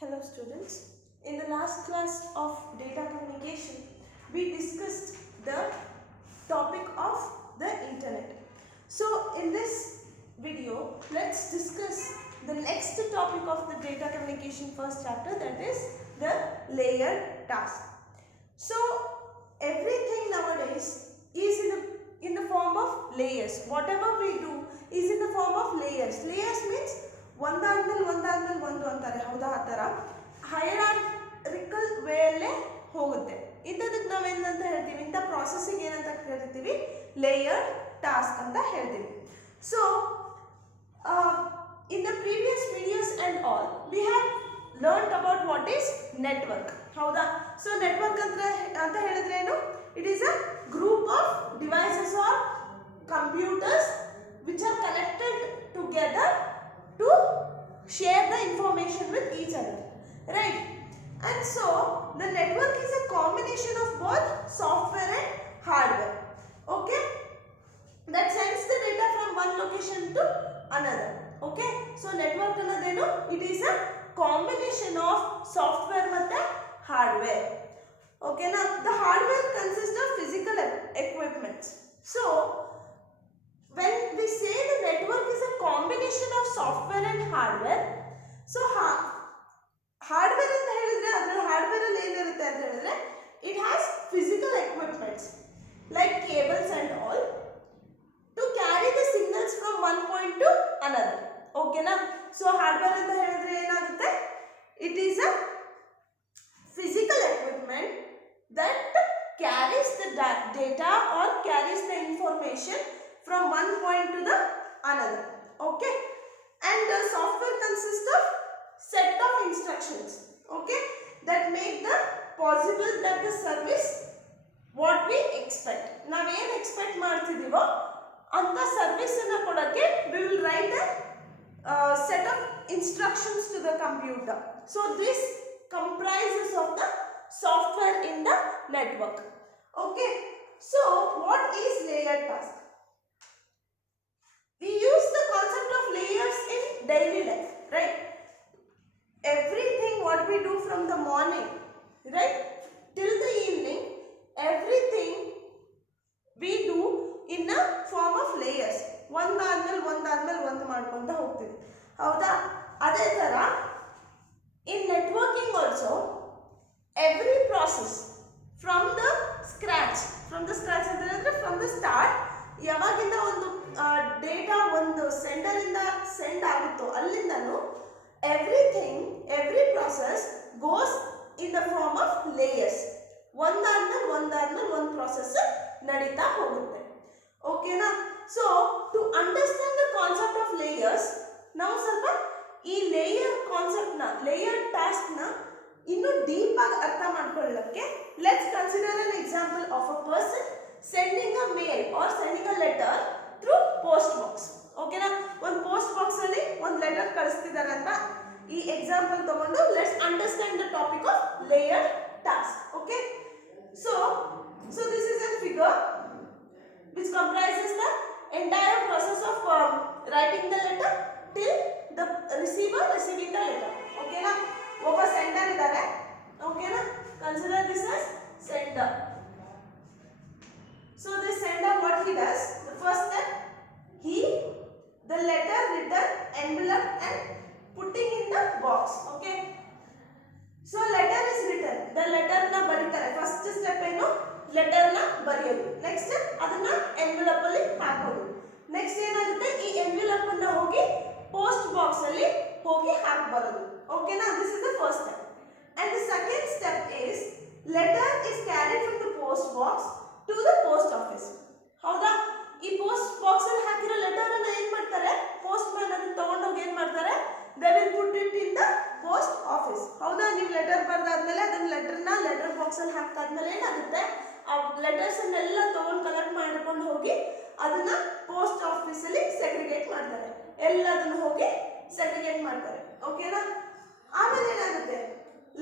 Hello students, in the last class of data communication, we discussed the topic of the internet. So in this video, let's discuss the next topic of the data communication first chapter, that is the layered task. So everything nowadays is in the form of layers. Whatever we do is in the form of layers. Layers means ಒಂದಾದ್ಮೇಲೆ ಒಂದು ಅಂತಾರೆ ಹೌದಾ, ಆ ಥರ hierarchical ವೇಯಲ್ಲೇ ಹೋಗುತ್ತೆ. ಇಂಥದಕ್ಕೆ ನಾವೇನಂತ ಹೇಳ್ತೀವಿ, ಇಂಥ processing ಏನಂತ ಹೇಳ್ತೀವಿ, ಲೇಯರ್ ಟಾಸ್ಕ್ ಅಂತ ಹೇಳ್ತೀವಿ. So in the previous videos and all we have learned about what is network. ಹೌದಾ? ಸೊ ನೆಟ್ವರ್ಕ್ ಅಂತ ಹೇಳಿದ್ರೆ ಏನು? It is a group of devices or computers which are connected together to share the information with each other, right? And so the network is a combination of both software and hardware, okay, that sends the data from one location to another. Okay, so network annadenu, it is a combination of software and hardware. Okay, now the hardware consists of physical equipment. So when we say the network is a combination of software and hardware, so hardware anta helidre adra hardware alli ಏನು ಇರುತ್ತೆ ಅಂತ ಹೇಳಿದ್ರೆ, it has physical equipments like cables and all to carry the signals from one point to another. Okay na? So hardware anta helidre ಏನಾಗುತ್ತೆ, it is a physical equipment that carries the data or carries the information from one point to the another. Okay, and the software consists of set of instructions, okay, that make the possible that the service what we expect. Now we expect ಮಾಡ್ತಿದೀವೋ ಅಂತ service ಅನ್ನು ಕೊಡಕ್ಕೆ we will write a set of instructions to the computer. So this comprises of the software in the network. Okay, so what is layered task? We use the concept of layers in daily life, right? Everything what we do from the morning, right, till the evening, everything we do in a form of layers. ಒಂದಾದ್ಮೇಲೆ ಒಂದು ಮಾಡ್ಕೊಂತ ಹೋಗ್ತೀವಿ, ಹೌದಾ? ಅದೇ ತರ in networking also every process from the scratch ಅಂತ ಹೇಳಿದ್ರೆ from the start, ಯಾವಾಗಿಂದ ಒಂದು ಡೇಟಾ ಒಂದು ಸೆಂಡರ್ ಇಂದ ಸೆಂಡ್ ಆಗುತ್ತೋ ಅಲ್ಲಿಂದನೂ every process goes in the form of layers. ಒಂದಾದ್ಮೇಲೆ ಒಂದು ಪ್ರಾಸೆಸ್ ನಡೀತಾ ಹೋಗುತ್ತೆ. ಓಕೆನಾ? So to understand the concept of layers, ನಾವು ಸ್ವಲ್ಪ ಈ ಲೇಯರ್ ಕಾನ್ಸೆಪ್ಟ್ ನ, ಲೇಯರ್ ಟಾಸ್ಕ್ ನ ಇನ್ನು ಡೀಪ್ ಆಗಿ ಅರ್ಥ ಮಾಡ್ಕೊಳ್ಳಕ್ಕೆ let's consider an example of a person sending a mail or sending a letter through post box. ಓಕೆನಾ? ಒಂದು ಪೋಸ್ಟ್ ಬಾಕ್ಸ್ ಅಲ್ಲಿ ಒಂದು ಲೆಟರ್ ಕಳಿಸ್ತಿದ್ದಾರೆ ಅಂತ ಈ ಎಕ್ಸಾಂಪಲ್ ತಗೊಂಡು let's understand the topic of layer task. Okay, so this is a figure which comprises the entire process of writing the letter till the receiver receiving the letter. ಓಕೆನಾ? ಒಬ್ಬ sender ಇದ್ದಾರೆ. ಓಕೆನಾ? Consider this as sender. So this sender, what he does, the first step, the letter written, envelope and putting in the box. Okay, so letter is written, the letter na ಬರೀತಾರೆ. First step ಏನು, letter ನ ಬರೆಯೋದು. Next step ಅದನ್ನ envelope ಅಲ್ಲಿ ಹಾಕೋದು. Next ಏನಾಗುತ್ತೆ, ಈ envelope ಅನ್ನ ಹೋಗಿ ಪೋಸ್ಟ್ ಬಾಕ್ಸ್ ಅಲ್ಲಿ ಹೋಗಿ ಹಾಕಿ ಬರೋದು. ಓಕೆನಾ? This is the first step. And the second step is letter is carried from the post box to the post office. ಹೌದಾ? ಈ ಪೋಸ್ಟ್ ಬಾಕ್ಸ್ ಅಲ್ಲಿ ಹಾಕಿರೋ ಲೆಟರ್ ಅನ್ನ ಏನ್ ಮಾಡ್ತಾರೆ, ಪೋಸ್ಟ್ ಮ್ಯಾನ್ ಅದನ್ನ ತಗೊಂಡೋಗಿ ಏನ್ ಮಾಡ್ತಾರೆ, they will put it in the post office. ಹೌದಾ? ನೀವು ಲೆಟರ್ ಬರೆದಾದ್ಮೇಲೆ ಅದನ್ನ ಲೆಟರ್ ಬಾಕ್ಸ್ ಅಲ್ಲಿ ಹಾಕಾದ್ಮೇಲೆ ಏನಾಗುತ್ತೆ, ಆ ಲೆಟರ್ಸ್ ಅನ್ನೆಲ್ಲ ತಗೊಂಡು ಕಲೆಕ್ಟ್ ಮಾಡ್ಕೊಂಡು ಹೋಗಿ ಅದನ್ನ ಪೋಸ್ಟ್ ಆಫೀಸ್ ಅಲ್ಲಿ ಸೆಗ್ರಿಗೇಟ್ ಮಾಡ್ತಾರೆ. ಎಲ್ಲದನ್ನು ಹೋಗಿ ಸೆಗ್ರಿಗೇಟ್ ಮಾಡ್ತಾರೆ. ಓಕೆನಾ? ಆಮೇಲೆ ಏನಾಗುತ್ತೆ,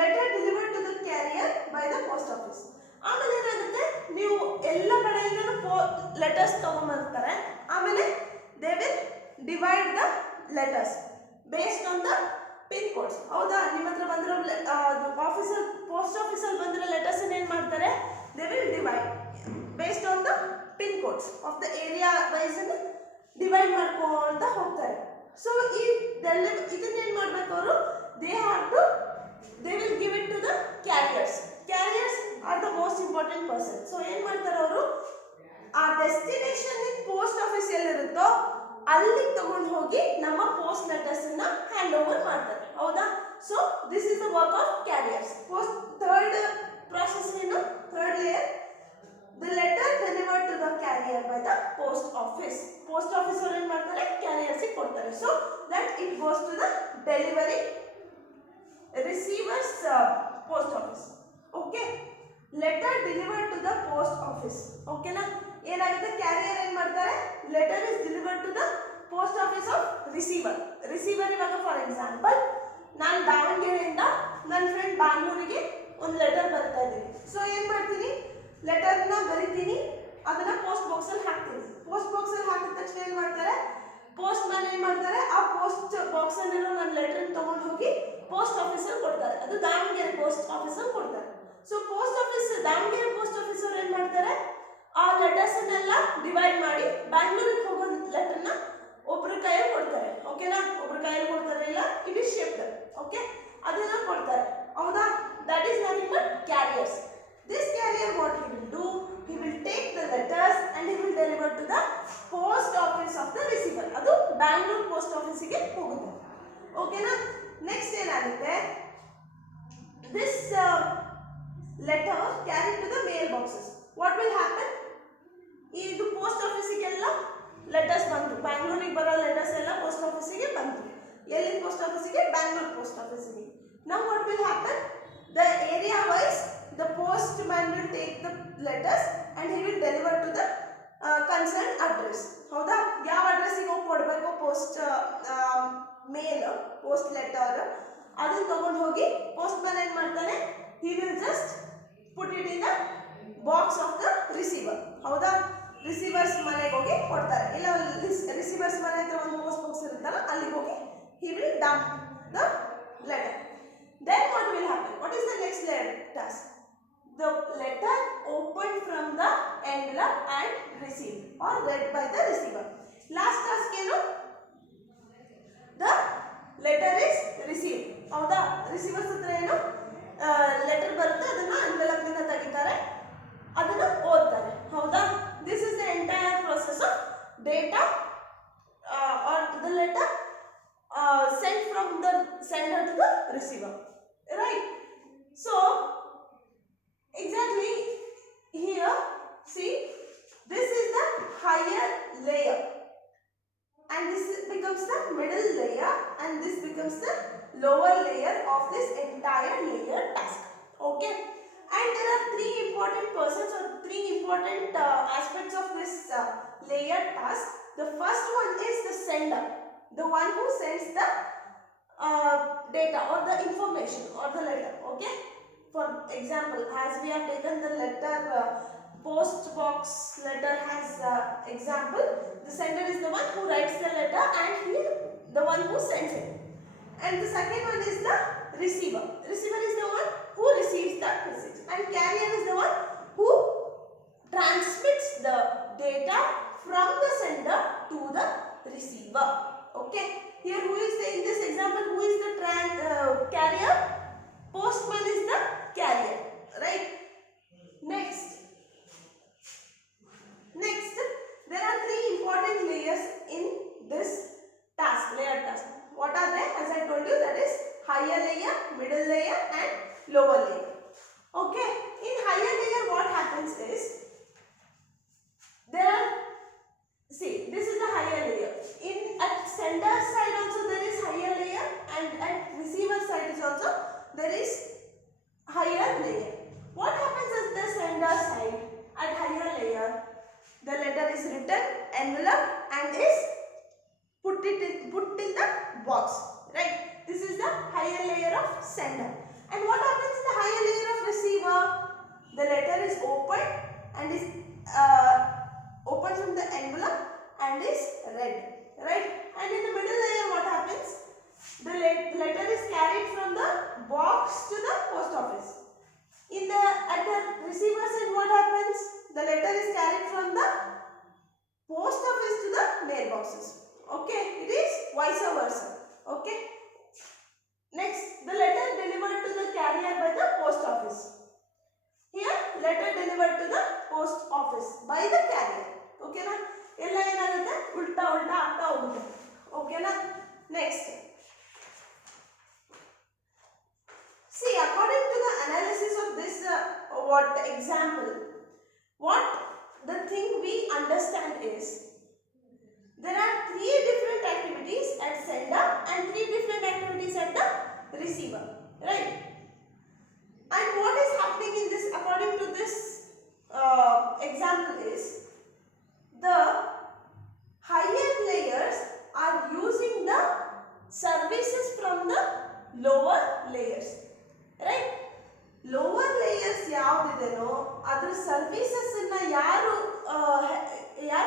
letter delivered to the carrier by the post office. ಆಮೇಲೆ ಏನಾಗುತ್ತೆ, ನೀವು ಎಲ್ಲ ಕಡೆಯಿಂದನೂ ಲೆಟರ್ಸ್ ತಗೊಂಡ್ಬರ್ತಾರೆ. ಆಮೇಲೆ they will divide the letters based on the pin codes. ಹೌದಾ, ನಿಮ್ಮ ಹತ್ರ ಬಂದಿರೋ ಆಫೀಸರ್ ಪೋಸ್ಟ್ ಆಫೀಸಲ್ಲಿ ಬಂದಿರೋ ಲೆಟರ್ಸ್ ಏನು ಮಾಡ್ತಾರೆ, they will divide based on the pin codes of the area wise divide ಮಾಡ್ಕೊಂತ ಹೋಗ್ತಾರೆ. ಸೊ ಇದನ್ನೇನು ಮಾಡ್ಬೇಕು ಅವರು, they will give it to the carriers. Carriers are the most important person. So ಏನು ಮಾಡ್ತಾರೆ ಅವರು, ಆ ಡೆಸ್ಟಿನೇಷನ್ ಪೋಸ್ಟ್ ಆಫೀಸ್ ಎಲ್ಲಿರುತ್ತೋ ಅಲ್ಲಿಗೆ ತಗೊಂಡು ಹೋಗಿ ನಮ್ಮ ಪೋಸ್ಟ್ ಲೆಟರ್ಸ್ ಹ್ಯಾಂಡ್ ಓವರ್ ಮಾಡ್ತಾರೆ. ಹೌದಾ, so this is the work of carriers. Third process ಏನು, third layer, the letter delivered to the carrier by the post office. Post office ಅವರು ಏನು ಮಾಡ್ತಾರೆ, ಕ್ಯಾರಿಯರ್ಸಿಗೆ ಕೊಡ್ತಾರೆ. So that it goes to the delivery receivers post office. Okay, letter delivered to the post office. ಓಕೆನಾ, ಏನಾಗುತ್ತೆ, carrier ಏನು ಮಾಡ್ತಾರೆ, letter is delivered to the post office of receiver. Receiver ಇವಾಗ ಫಾರ್ ಎಕ್ಸಾಂಪಲ್ ನಾನು ದಾವಣಗೆರೆಯಿಂದ ನನ್ನ ಫ್ರೆಂಡ್ ಬ್ಯಾಂಗ್ಳೂರಿಗೆ ಒಂದು letter ಬರ್ತಾ ಇದ್ದೀನಿ. ಸೊ ಏನು ಮಾಡ್ತೀನಿ, ಲೆಟರ್ನ ಬರಿತೀನಿ, ಅದನ್ನ ಪೋಸ್ಟ್ ಬಾಕ್ಸಲ್ಲಿ ಹಾಕ್ತೀನಿ. ಪೋಸ್ಟ್ ಬಾಕ್ಸಲ್ಲಿ ಹಾಕಿದ ತಕ್ಷಣ ಏನು ಮಾಡ್ತಾರೆ, ಪೋಸ್ಟ್ ಮ್ಯಾನ್ ಏನು ಮಾಡ್ತಾರೆ, ಆ ಪೋಸ್ಟ್ ಬಾಕ್ಸಲ್ಲಿರೋ ನನ್ನ ಲೆಟರ್ ತಗೊಂಡು ಹೋಗಿ ಪೋಸ್ಟ್ ಆಫೀಸಲ್ಲಿ ಕೊಡ್ತಾರೆ. ಅದು ದಾವಣಗೆರೆ ಪೋಸ್ಟ್ ಆಫೀಸಲ್ಲಿ ಕೊಡ್ತಾರೆ. So post office, Davanagere post office ಅವ್ರು ಏನು ಮಾಡ್ತಾರೆ, ಆ ಲೆಟರ್ಸನ್ನೆಲ್ಲ ಡಿವೈಡ್ ಮಾಡಿ ಬ್ಯಾಂಗ್ಳೂರಿಗೆ ಹೋಗೋ ಲೆಟರ್ನ ಒಬ್ಬರ ಕೈಯಲ್ಲಿ ಕೊಡ್ತಾರೆ. ಓಕೆನಾ, ಒಬ್ಬರ ಕೈಯಲ್ಲಿ ಕೊಡ್ತಾರೆ, ಇಲ್ಲ ಇಟ್ ಇಸ್ ಶಿಫ್ಟ್. ಓಕೆ, ಅದನ್ನ ಕೊಡ್ತಾರೆ. ಹೌದಾ, that is nothing but carriers. This carrier what he will do, he will take the letters and he will deliver to the post office of the receiver. ಅದು Bangalore post ಆಫೀಸಿಗೆ ಹೋಗುತ್ತೆ. ಓಕೆನಾ, next ಏನಾಗುತ್ತೆ, this letter carry to the mail boxes. What will happen, ಇದು post ಆಫೀಸಿಗೆಲ್ಲ letters ಬಂತು, ಬ್ಯಾಂಗ್ಳೂರಿಗೆ ಬರೋ ಲೆಟರ್ಸ್ ಎಲ್ಲ ಪೋಸ್ಟ್ ಆಫೀಸಿಗೆ ಬಂತು. ಎಲ್ಲಿ ಪೋಸ್ಟ್ ಆಫೀಸಿಗೆ, ಬ್ಯಾಂಗ್ಳೂರ್ ಪೋಸ್ಟ್ ಆಫೀಸಿಗೆ. Now what will happen, the area wise the postman will take the letters and he will deliver to the concerned address. ಹೌದಾ, ಯಾವ ಅಡ್ರೆಸ್ಸಿಗೆ ಹೋಗಿ ಕೊಡಬೇಕು ಪೋಸ್ಟ್ ಮೇಲ್, ಪೋಸ್ಟ್ ಲೆಟರ್, ಅದನ್ನ ತಗೊಂಡು ಹೋಗಿ ಪೋಸ್ಟ್ ಮ್ಯಾನ್ ಏನು ಮಾಡ್ತಾನೆ, he will just put it in the box of the receiver. ಹೌದಾ, ರಿಸೀವರ್ಸ್ ಮನೆಗೆ ಹೋಗಿ ಕೊಡ್ತಾರೆ. ಇಲ್ಲ ರಿಸೀವರ್ಸ್ ಮನೆ ಹತ್ರ ಒಂದು ಪೋಸ್ಟ್ ಬಾಕ್ಸ್ ಇರುತ್ತಲ್ಲ, ಅಲ್ಲಿಗೆ ಹೋಗಿ he will dump the letter. Then what will happen? What is the next task? The letter opened from the envelope and received or read by the receiver. Last task ಏನು, the letter is received. ಹೌದಾ, receivers ಹತ್ರ ಏನು letter ಬರುತ್ತೆ, ಅದನ್ನ envelope ನಿಂದ ತೆಗಿತಾರೆ, ಅದನ್ನ ಓದ್ತಾರೆ. ಹೌದಾ, this is the entire process of data or the letter sent from the sender to the receiver, right? So exactly here, see, this is the higher layer and this becomes the middle layer and this becomes the lower layer of this entire layer task. Okay, and there are three important persons or three important aspects of this layer task. The first one is the sender, the one who sends the data or the information or the letter. Okay, for example, as we have taken the letter post box letter as example, the sender is the one who writes the letter and he the one who sends it. And the second one is the receiver. Receiver is the one who receives the message and carrier is the one who transmits the data from the sender to the receiver. Okay, here who is the, in this example, who is the carrier? Postman is the carrier, right? Next, there are three important layers in this task, layer task. What are they? As I told you, that is higher layer, middle layer and lower layer. Okay, in higher layer what happens is, there are, see, this is the higher layer. In at sender side also there is higher layer and at receiver side is also there is higher layer. What happens at the sender side, at higher layer, the letter is written, envelope and is put in the box, right? This is the higher layer of sender. And what happens in the higher layer of receiver? The letter is opened and is opened from the envelope and is read, right? And in the middle layer what happens? The letter is Next, see, according to the analysis of this example, what the thing we understand is there are 3 different activities at sender and 3 different activities at the receiver, right? And what is happening in this, according to this example, is the higher layers are using the services from the lower layers, right? Lower layers ಯಾವುದಿದೆನೋ ಅದರ services ಅನ್ನು ಯಾರು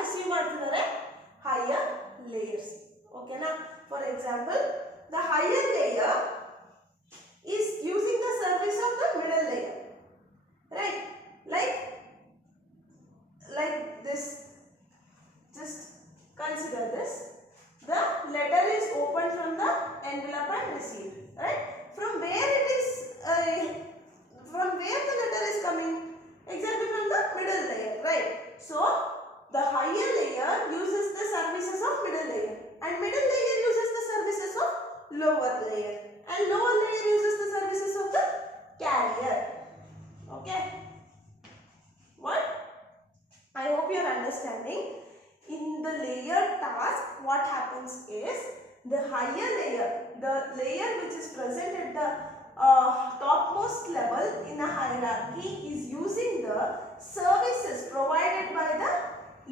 receive ಮಾಡ್ತಿದ್ದಾರೆ? Higher layers. ಓಕೆನಾ? For example, the higher layer is using the service of the middle layer, right? Like this. Just consider this. The letter is opened from the envelope and received, right? From where it is from where the letter is coming? Exactly from the middle layer, right? So the higher layer uses the services of middle layer, and middle layer uses the services of lower layer, and lower layer uses the services of the carrier. Okay, what? I hope you are understanding. In the layer task, what happens is the higher layer, the layer which is present at the topmost level in a hierarchy, is using the services provided by the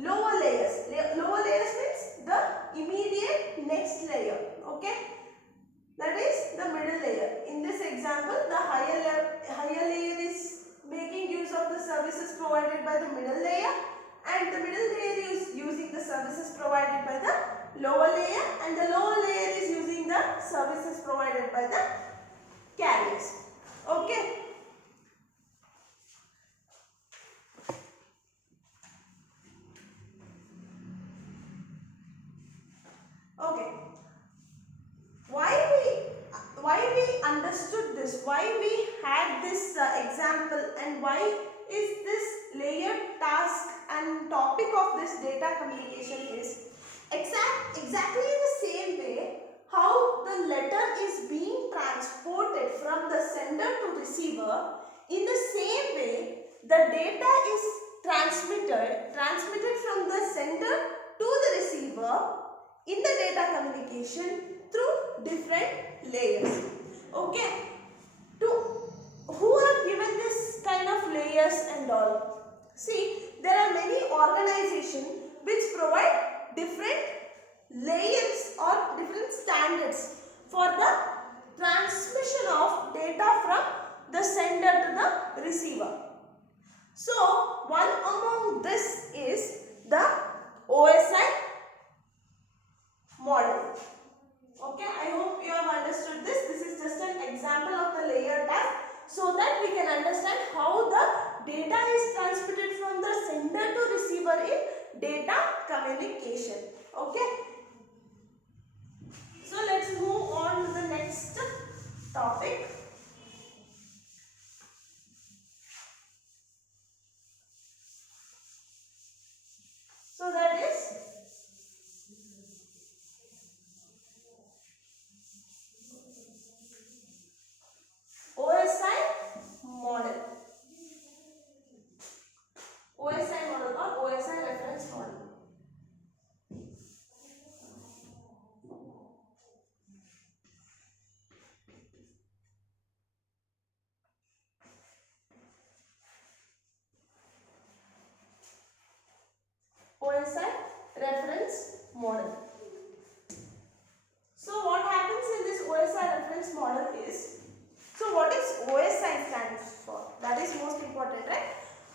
lower layers. Lower layers means the immediate next layer. Okay, that is the middle layer. In this example, the higher layer is making use of the services provided by the middle layer, and the middle layer is using the services provided by the lower layer, and the lower layer is using the services provided by the carriers. Okay, okay, why we understood this, why we had this example, and why is this layer task and topic of this data communication is exactly in the same way how the letter is being transported from the sender to receiver. In the same way, the data is transmitted from the sender to the receiver in the data communication through different layers. Okay, who have given this kind of layers and all? See, there are many organizations which provide different layers or different standards for the transmission of data from the sender to the receiver. So, one among this is the OSI model. Okay, I hope you have understood this. This is just an example of the layer task, so that we can understand how the data is transmitted from the sender to receiver in data communication. Okay, so let's move on to the next topic. So that is OSI model. OSI model or OSI reference model. OSI reference model. So what happens in this OSI reference model is, so what is OSI stands for? That is most important, right?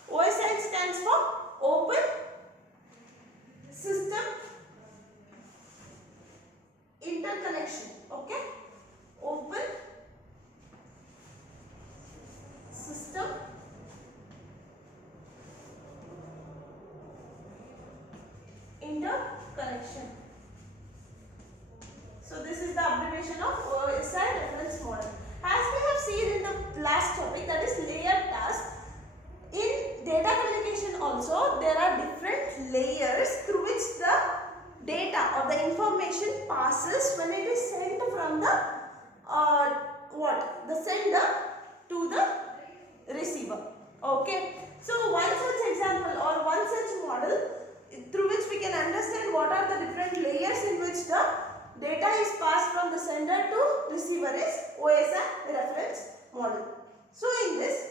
OSI stands for Open System Interconnection. Okay, Open System Interconnection. So this is the abbreviation of OSI reference model. As we have seen in the last topic, that is layer task, in data communication also there are different layers through which the data or the the information passes when it is sent from the the sender to the receiver. Okay, so one such example or one such model through which we can understand what are the different layers in which the data is passed from the sender to receiver is OSI reference model. So in this